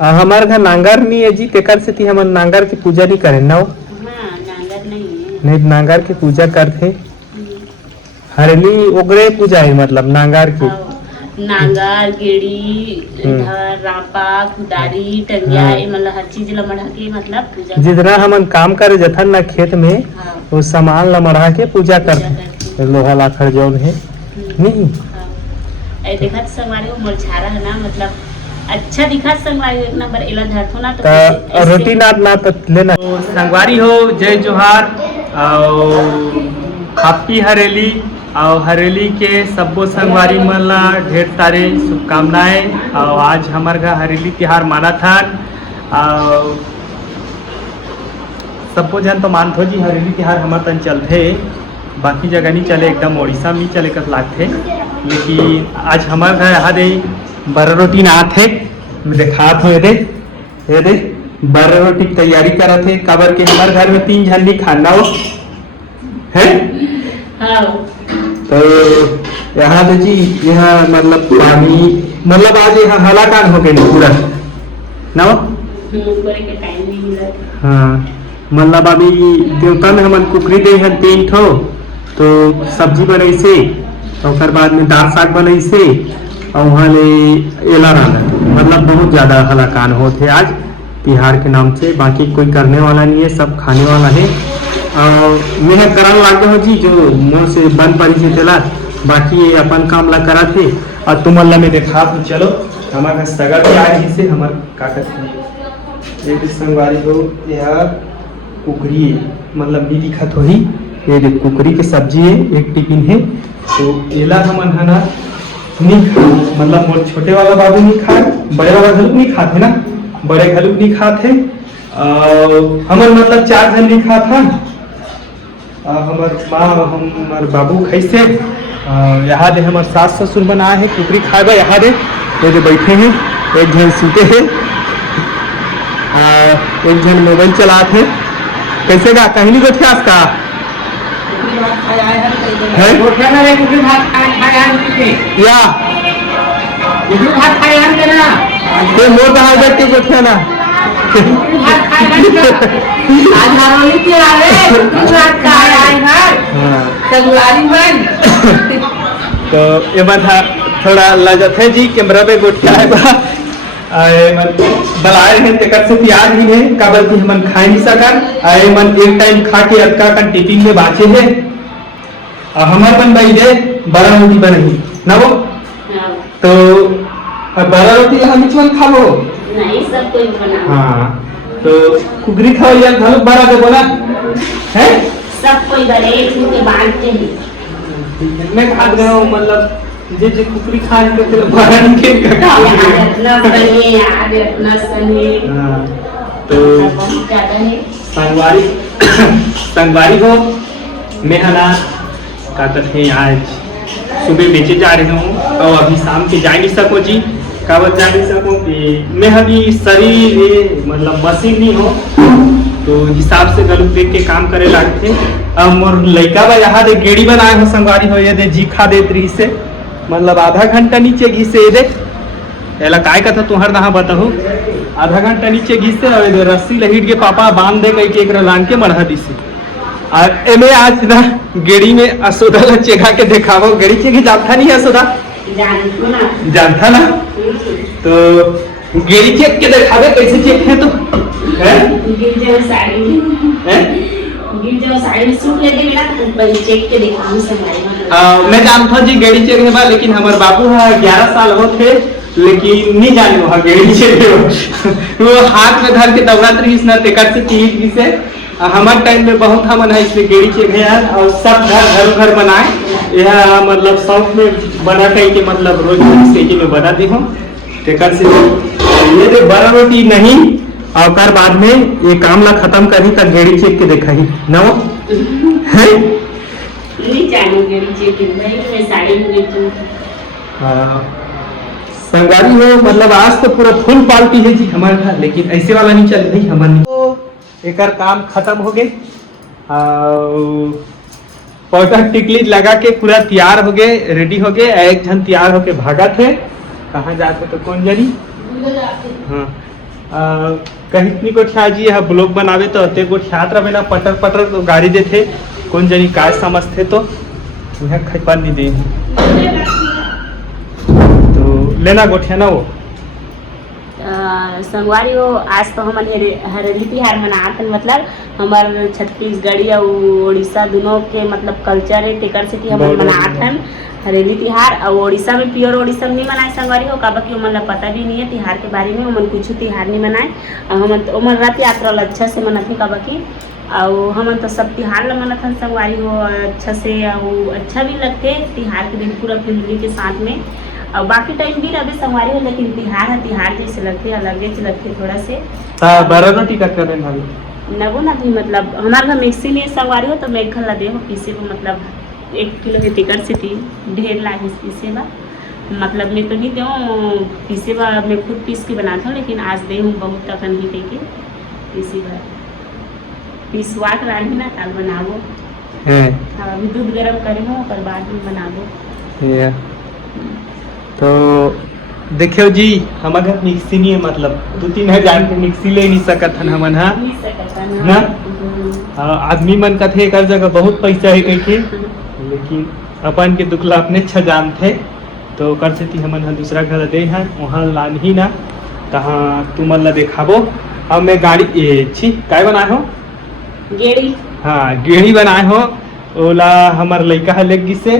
हमारे घर नांगर नहीं है जी, तेकर से हम नांगर की पूजा नहीं करें ना। हाँ, नांगर नहीं है। नहीं, नांगर की पूजा करते। हरली ओगरे पूजा है, मतलब नांगर की। नांगर गेड़ी इधर रापा खुदारी टंगिया ये मतलब हर चीज ला मढ़ा के मतलब पूजा जितना हम काम करे जथन ना खेत में, हाँ। वो सामान ला मढ़ा के पूजा करते। लोहा लाखड़ जौन है नहीं। ऐ देखा संगवारी को मुरझारा है ना, मतलब अच्छा दिखा संगवारी एक नंबर एला धरथो ना तो रोटी नाद ना तो लेना। संगवारी हो, जय जोहार। हैप्पी हरेली और हरेली के सब्बो संगवारी मन ला ढेर सारे शुभकामनाएं। और आज हमारे घर हरेली त्योहार माना था। सब्बो जन तो मानथो जी हरेली त्योहार हमारे तन चलते, बाकी जगह नहीं चले, एकदम उड़ीसा में चले कर लागते। लेकिन आज हमारे घर यहाँ दे बड़ा रोटी ना थे, मैं दिखात हो ये दे बड़ा रोटी की तैयारी करा थे। काबर के हमारे घर में 3 जन नहीं खाना हो है। हाँ। तो यहाँ पे जी यहाँ मतलब पानी मतलब आज यहाँ हलाकान हो गए पूरा ना। हाँ, मतलब अभी देवता में हम कुकरी दे हैं 3 ठो, तो सब्जी बने से और बाद में दाल साग बने से और वहाँ ले एला राना, मतलब बहुत ज़्यादा हलाकान होते आज तिहार के नाम से। बाकी कोई करने वाला नहीं है, सब खाने वाला है। मेहनत कराने लागे हो जी, जो मुँह से बन पड़ी से तेला, बाकी ये अपन काम ला करा थे। और तुम अल्लाह में देखा तो चलो हमारे सगा भी आ रही से हमारे काका एक संगवारी हो यह कुकरी मतलब भी दिखत हो ही। ये देख कुकरी के सब्जी है, एक टिफिन है। तो एला हमन है ना नहीं खा, मतलब मोर छोटे वाला बाबू नहीं खाए, बड़े वाला घलुक नहीं खाते ना, बड़े घलुक नहीं खाते। हमन मतलब 4 जन नहीं खाता। हमार बाबू कैसे यहाँ दे हमारे सास ससुर बनाए हैं कुकरी खाएगा। यहाँ दे ये जो बैठे हैं, एक जन सूते हैं, एक जन मोबाइल चलाते हैं। कैसे का कहीं नहीं बैठे आज का है या ये मोर कहाँ बैठ के बैठे ना। तो ये बात थोड़ा लजत है जी, कैमरा पे गोठिया है बलाए हैं तेकर से तैयार ही है। काबर की हमन खाए नहीं सकन, आए मन एक टाइम खा के अटका कर टिफिन में बाचे है। हमार बन भाई दे बड़ा रोटी बनी ना वो, तो बड़ा रोटी हम मिचवन खा लो नहीं, सब कोई बना। हाँ, तो कुकरी खाओ या घलुक बड़ा दे बोला है, सब कोई बड़े के बांटते हैं। मैं खा रहा हूँ, मतलब जे जे कुकरी खा के फिर बड़ा के इतना सही यार, इतना सही। हां, तो बहुत ज्यादा है संगवारी हो। मैं है ना का कहते हैं आज सुबह बेचे जा रहे हूँ और अभी शाम के जा नहीं सको जी। कावत जा नहीं सको कि मैं अभी शरीर मतलब मशीन नहीं हो, तो हिसाब से गलत देख के काम करे लागते। अब मोर लड़का बा यहाँ दे गेड़ी बनाए हो संगवारी हो, ये दे जी खा देत रही से, मतलब आधा घंटा नीचे घिसे ये दे एला काय कथा तुहर नहा बताहो। आधा घंटा नीचे घिसे और ये रस्सी लहीट के पापा बांध दे कई के एक लान के मढ़ा दिसे। और एमे आज ना गेड़ी में असोदा ला चेखा के दिखावो। गेड़ी चेखी जानता नहीं है असोदा, जानता ना, तो गेड़ी चेक के दिखावे कैसे चेक है। तो मैं जानता जी गेड़ी चेक है, लेकिन हमारे बाबू 11 साल होते लेकिन नहीं जाने वहाँ गेड़ी चेक वो हाथ में धर के दौड़ात रही ना तेकर से तीर भी से। हमारे टाइम में बहुत हमन है इसलिए गेड़ी चेक है यार, और सब घर बनाए यह मतलब शौक में बना के मतलब रोज सेजी में बना दी हूँ तेकर से। ये जो बड़ा रोटी नहीं और बाद में ये काम ला खत्म करी तक गेड़ी चेक के देखा ही ना वो है नहीं जानो गेड़ी चेक मैं साड़ी में बेचूं। संगारी हो, मतलब आज तो पूरा फुल पार्टी है जी हमारे घर, लेकिन ऐसे वाला नहीं चल रही हमारे। तो एक काम खत्म हो गए, पाउडर टिकली लगा के पूरा तैयार हो गए, रेडी हो गए। एक जन तैयार होके भागा थे, कहाँ जाते तो कौन जानी। हाँ, कहीं इतनी को छा जी यह ब्लॉग बनावे तो अते को छात रहे ना पटर पटर तो गाड़ी देथे कौन जनी काय समझते तो यह खैपान नहीं दे तो लेना गोठिया ना वो संगवारी हो आज तो हम हरेली तिहार मनात हन मतलब हमार छत्तीसगढ़ी और उड़ीसा दोनों के मतलब कल्चर है तेकर से हम मनात हन हरेली तिहार और उड़ीसा में प्योर उड़ीसा नहीं मनाए संगवारी हो काबा कि उमन पता भी नहीं है तिहार के बारे में उमन कुछ तिहार नहीं मनाए और हम रथ यात्रा अच्छा से मनाते काबा कि और हम तो सब तिहार ला मनत हन संगवारी हो अच्छा से और अच्छा भी लगते तिहार के दिन पूरा फैमिली के साथ में और बाकी टाइम भी रहे संगवारी हो लेकिन तिहार है तिहार जैसे लगते अलग जैसे लगते थोड़ा से बड़ा रोटी का करें भाभी नगो ना भी मतलब हमारे घर मिक्सी नहीं संगवारी हो तो मैं खला दे हो पीसे को मतलब 1 किलो के टिकट से थी ढेर लाही पीसे बा मतलब मैं तो नहीं दूँ पीसे बा मैं खुद पीस के बनाता हूँ लेकिन आज दे हूँ बहुत तक नहीं दे के पीसी बा पीसवा के रानी ना काल बनाबो अभी दूध गर्म करे हो और बाद में बनाबो तो देखियो जी हमारे घर मिक्सी नहीं है मतलब 2-3 हजार के मिक्सी ले नहीं सकत हन हमन हा ना आदमी मन का थे कर जगह बहुत पैसा है कह के लेकिन अपन के दुखला अपने अच्छा जानते तो कर से हमन हा दूसरा घर दे हैं वहाँ लान ही ना कहाँ तुमन ला देखाबो अब मैं गाड़ी छी काय बनाए हो गेड़ी हाँ गेड़ी बनाए हो ओला हमार लड़का है लेगी से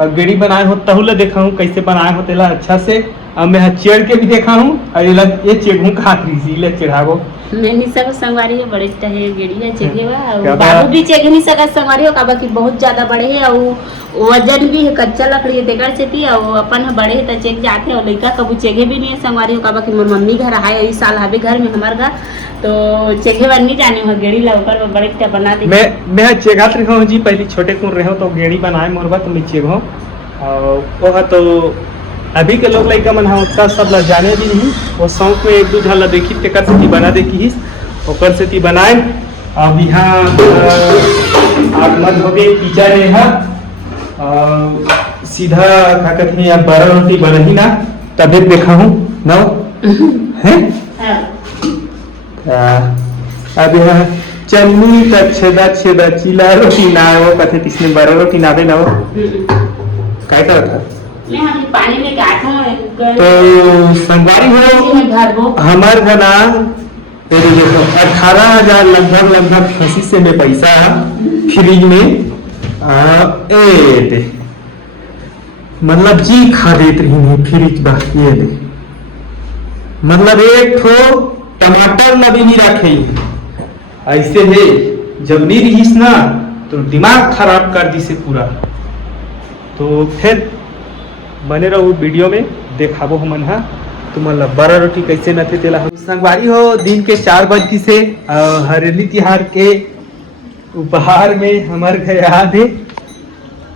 और गेड़ी बनाए हो तहुला देखा हूँ कैसे बनाए हो तेला अच्छा से अब मैं चेड़ के भी देखा हूँ और ये चेगू का हाथ ले चढ़ावो मैंने सब संगवारी है बड़े है गेड़ी है चेगेवा और बाबू भी चेग नहीं सका संगवारी हो काबा कि बहुत ज्यादा बड़े है और वजन भी है कच्चा लकड़ी है तेकर से थी और अपन बड़े है तो चेक जाते और लड़का कबू चेगे भी नहीं है संगवारी हो काबा कि मोर मम्मी घर आए इस साल हवे घर में हमार घर तो चेगे बन नहीं जाने हो गेड़ी लौकर बड़े टा बना दे मैं चेगात रहा हूँ जी पहले छोटे कौन रहे हो तो गेड़ी बनाए मोरबा तो मैं चेग हूँ और वो तो अभी के लोग लड़का मन उतना सब ला जाने भी नहीं वो शौक में 1-2 झल देखी तेकर से बना दे की ओकर से बनाए अब यहाँ आगमन हो गई पिज्जा है सीधा क्या कहते हैं बड़ा रोटी बना ही ना तभी देखा हूँ ना है अब यहाँ चन्नी का छेदा चिला रोटी ना वो कहते इसने बड़ा रोटी ना दे ना वो क्या कर था मैं हम पानी में गाठो तो संगवारी हो हमार घना 18,000 लगभग फंसी से में पैसा फ्रिज में दे मतलब जी खा देत रही नहीं फ्रिज बाकी ये दे मतलब एक ठो टमाटर न भी नहीं रखे ऐसे है जब नहीं रहीस ना तो दिमाग खराब कर दी से पूरा तो फिर बने रहो वीडियो में देखाबो हमन हा तुमन बड़ा रोटी कैसे न थे तेला संगवारी हो दिन के 4 बजे से हरेली तिहार के उपहार में हमार घर याद है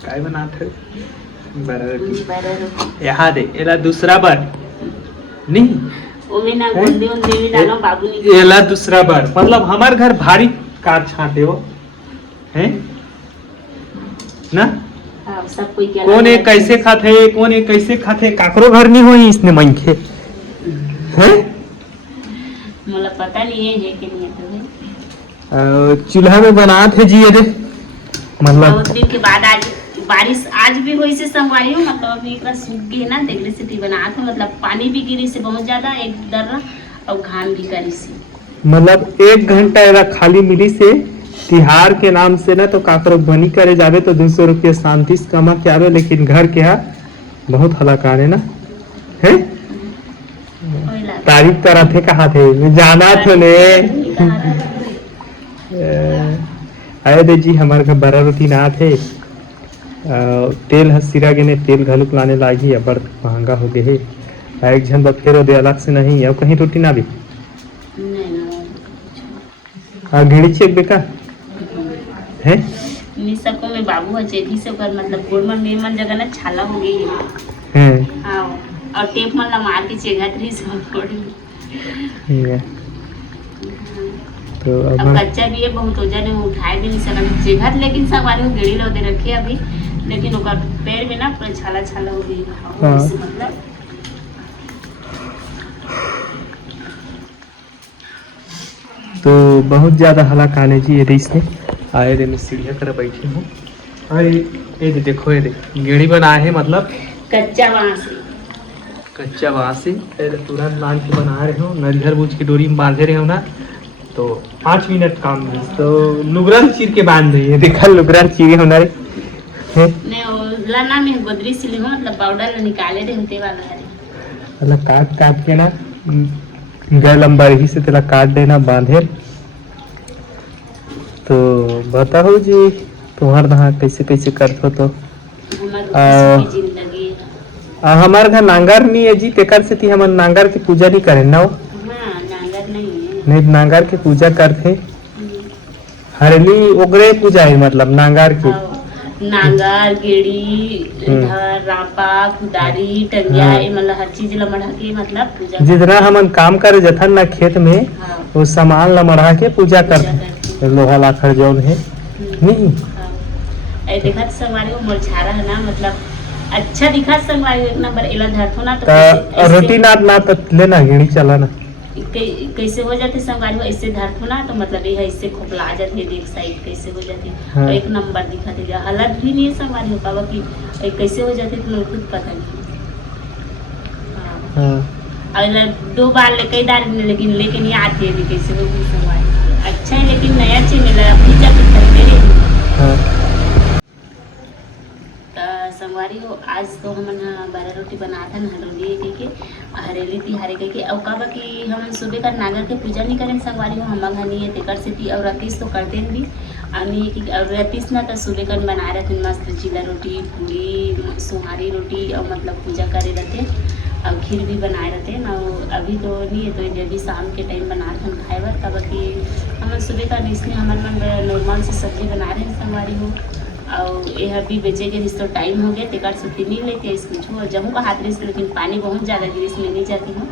काय बनात है बड़ा रोटी याद है एला दूसरा बार नहीं ओमे ना गोंदे ओंदे भी डालो बाबू ने एला दूसरा बार मतलब हमार घर भारी कार छाटे हो हैं ना सब कोई कौन एक कैसे खाते कौन एक कैसे खाते काकरो घर नहीं हुई इसने मंखे हैं मुझे पता नहीं है कि नहीं है तो चूल्हा में बनाते थे जी ये मतलब बहुत दिन के बाद आज बारिश आज भी हुई से संगवारी हो मतलब अभी एक सूख गई ना तेगरे से बनाते थे मतलब पानी भी गिरी से बहुत ज्यादा एक दर्रा और घाम भी करी से मतलब 1 घंटा एरा खाली मिली से तिहार के नाम से ना तो काकरो बनी करे जावे तो 200 रुपया शांति से कमा के आवे लेकिन घर के यहाँ बहुत हलाकार है ना है तारीफ करा थे कहा थे मैं जाना थे ने आए दे जी हमारे घर बड़ा रोटी ना थे तेल हसीरा के ने तेल घलुक लाने लागी अब महंगा हो गए है एक झन बखेरो दे अलग से नहीं अब कहीं रोटी ना भी घेड़ी चेक बेका है निसको में बाबू है चेकी से कर मतलब गोड़मन में मन जगह ना छाला हो गई है हां और टेप मन ला मार के चेघत रही सब थोड़ी तो अब कच्चा भी है बहुत वजन है उठाए भी नहीं सकत चेघत लेकिन सब वाले गेड़ी लो दे रखे अभी लेकिन ओकर पैर में ना पूरा छाला छाला हो गई मतलब बहुत ज़्यादा हलाक आने जी ये इसने आए रे मैं सीढ़िया कर बैठी हूँ। अरे ये देखो, ये गेड़ी बना है मतलब कच्चा बांस। कच्चा बाँस से तुरंत मान के बना रहे हो, नरिहर बूझ के डोरी में बांधे रहे हो ना, तो 5 मिनट काम में तो लुगरन चीर के बांध रही है। देखा लुगरन चीरे हमारे नहीं ओला ना मैं गोदरी सिली हूँ, मतलब पाउडर निकाले रहते वाला है। मतलब काट काट के ना गैर लंबा ही से तेरा काट देना बांधे। तो बताओ जी तुम्हार यहाँ कैसे कैसे करते हो तो हमारी जिंदगी है। हमारे घर नांगर नहीं है जी, तेकर से हम नांगर की पूजा नहीं करें ना। हाँ नांगर नहीं है। नहीं नांगर की पूजा करते हरली ओगरे पूजा है, मतलब नांगर की नांगर गेड़ी इधर रापा कुदारी टंगिया हाँ। ये मतलब हर चीज ला मढ़ा के मतलब पूजा जितना हमन काम करे जथन ना खेत में हाँ। वो सामान ला मढ़ा के पूजा करते लोहा लाखड़ जौन है नहीं। हाँ। देखा संगवारी वो मुरझारा है ना, मतलब अच्छा दिखा संगवारी एक नंबर एला धरतो ना तो रोटी ना तो लेना गेड़ी चला ना कैसे हो जाते संगवारी हो ऐसे धरतो ना, तो मतलब ये ऐसे खोखला जाती है एक साइड कैसे हो जाती है। हाँ। एक नंबर दिखा दे हालत भी नहीं है संगवारी हो पावा कि कैसे हो जाती तो खुद पता नहीं। हाँ। और 2 बार कई बार लेकिन लेके नहीं आती है कैसे हो संगवारी अच्छा है, लेकिन नया चीज मिला अभी जाके खरीदे रही। हाँ। संगवारी हो आज तो हमन बारा रोटी बनाते हैं हरली के हरेली तिहारे के और कब कि हम सुबह का नागर के पूजा नहीं करें संगवारी हो हम घनी है तेकर से और रतीस तो करते हैं भी अनी कि और रतीस ना तो सुबह का बना रहे थे मस्त चीला रोटी पूरी सुहारी रोटी और मतलब पूजा करे रहते और खीर भी बनाए रहते ना। अभी तो नहीं है तो जब भी शाम के टाइम बनाते हैं खाए बर कब कि हम सुबह का इसलिए हमारे नॉर्मल से सब्जी बना रहे हैं संगवारी हो और यह भी बेचे के तो टाइम हो गया तेकर छुट्टी नहीं लेते इसमें छो जमू का हाथ रही लेकिन पानी बहुत ज़्यादा गिरी इसमें नहीं जाती हूँ।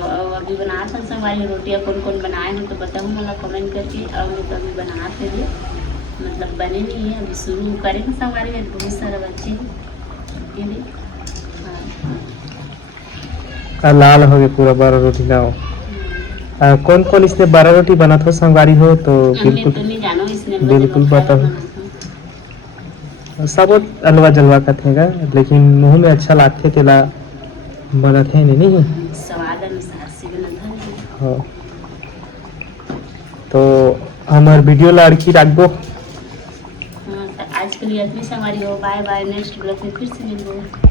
और अभी बना था संगवारी रोटियाँ कौन कौन बनाए हैं तो बताऊँ मतलब कमेंट करके और मैं तो अभी बना थे भी मतलब बने नहीं है अभी शुरू करेंगे संगवारी में बहुत सारा बच्चे हैं। हाँ। लाल हो गए पूरा 12 रोटी ना हो। कौन कौन इसने 12 रोटी बना था संगवारी हो तो बिल्कुल तो नहीं जानो इसने बिल्कुल बताओ। सब अलवा जलवा का थेगा लेकिन मुंह में अच्छा लागते तेला बनत है नहीं स्वाद अनुसार से बनत है। तो हमार वीडियो लड़की रख दो। हाँ, आज के लिए इतनी संगवारी हो बाय बाय नेक्स्ट ब्लॉग में फिर से मिलूंगा।